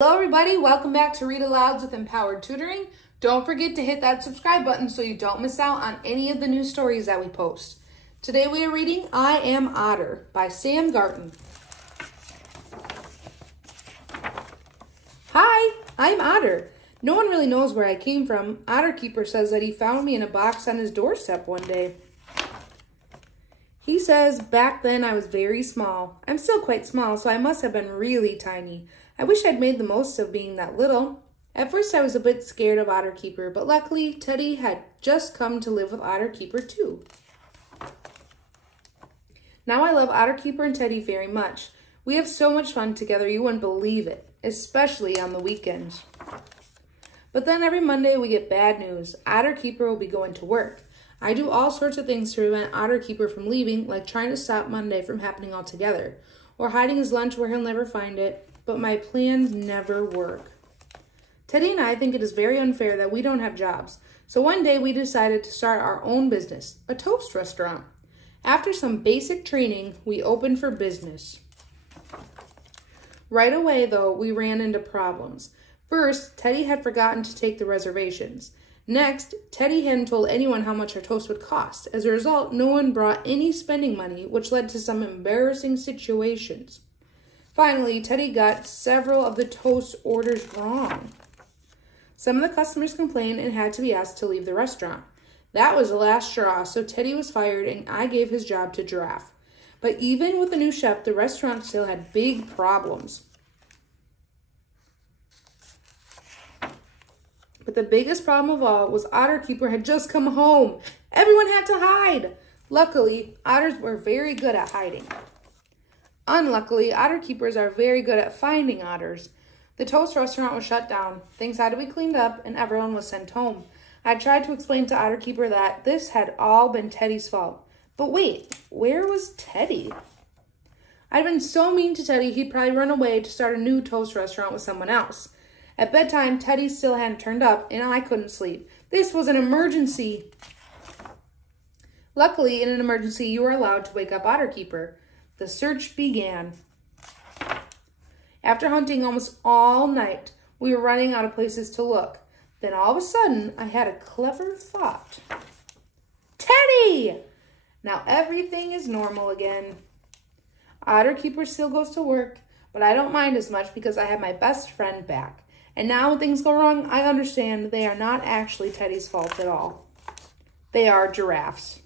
Hello everybody, welcome back to Read-Alouds with Empowered Tutoring. Don't forget to hit that subscribe button so you don't miss out on any of the new stories that we post. Today we are reading I Am Otter by Sam Garton. Hi, I'm Otter. No one really knows where I came from. Otter Keeper says that he found me in a box on his doorstep one day. He says, back then I was very small. I'm still quite small, so I must have been really tiny. I wish I'd made the most of being that little. At first I was a bit scared of Otter Keeper, but luckily Teddy had just come to live with Otter Keeper too. Now I love Otter Keeper and Teddy very much. We have so much fun together you wouldn't believe it, especially on the weekends. But then every Monday we get bad news. Otter Keeper will be going to work. I do all sorts of things to prevent Otter Keeper from leaving, like trying to stop Monday from happening altogether, or hiding his lunch where he'll never find it. But my plans never work. Teddy and I think it is very unfair that we don't have jobs. So one day we decided to start our own business, a toast restaurant. After some basic training, we opened for business. Right away, though, we ran into problems. First, Teddy had forgotten to take the reservations. Next, Teddy hadn't told anyone how much our toast would cost. As a result, no one brought any spending money, which led to some embarrassing situations. Finally, Teddy got several of the toast orders wrong. Some of the customers complained and had to be asked to leave the restaurant. That was the last straw, so Teddy was fired and I gave his job to Giraffe. But even with the new chef, the restaurant still had big problems. But the biggest problem of all was Otter Keeper had just come home. Everyone had to hide. Luckily, otters were very good at hiding. Unluckily, Otter Keepers are very good at finding otters. The toast restaurant was shut down, things had to be cleaned up, and everyone was sent home. I tried to explain to Otter Keeper that this had all been Teddy's fault. But wait, where was Teddy? I'd been so mean to Teddy, he'd probably run away to start a new toast restaurant with someone else. At bedtime, Teddy still hadn't turned up, and I couldn't sleep. This was an emergency. Luckily, in an emergency, you were allowed to wake up Otter Keeper. The search began. After hunting almost all night, we were running out of places to look. Then all of a sudden, I had a clever thought. Teddy! Now everything is normal again. Otter Keeper still goes to work, but I don't mind as much because I have my best friend back. And now when things go wrong, I understand they are not actually Teddy's fault at all. They are Giraffe's.